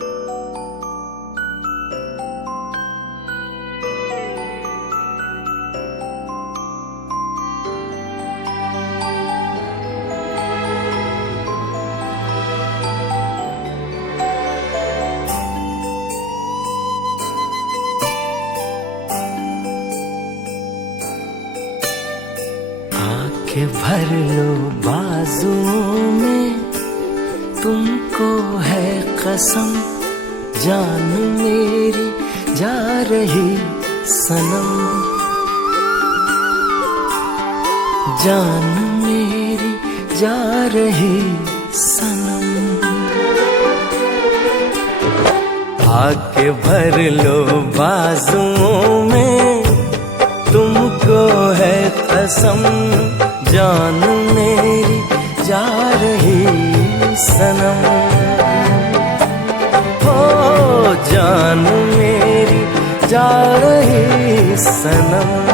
आंखें भर लो बाजुओं में, तुमको है कसम, जान मेरी जा रही सनम, जान मेरी जा रही सनम। आंखें भर लो बाजुओं में, तुमको है कसम, जान मेरी जा रही सनम, हो जान मेरी जा रही सनम।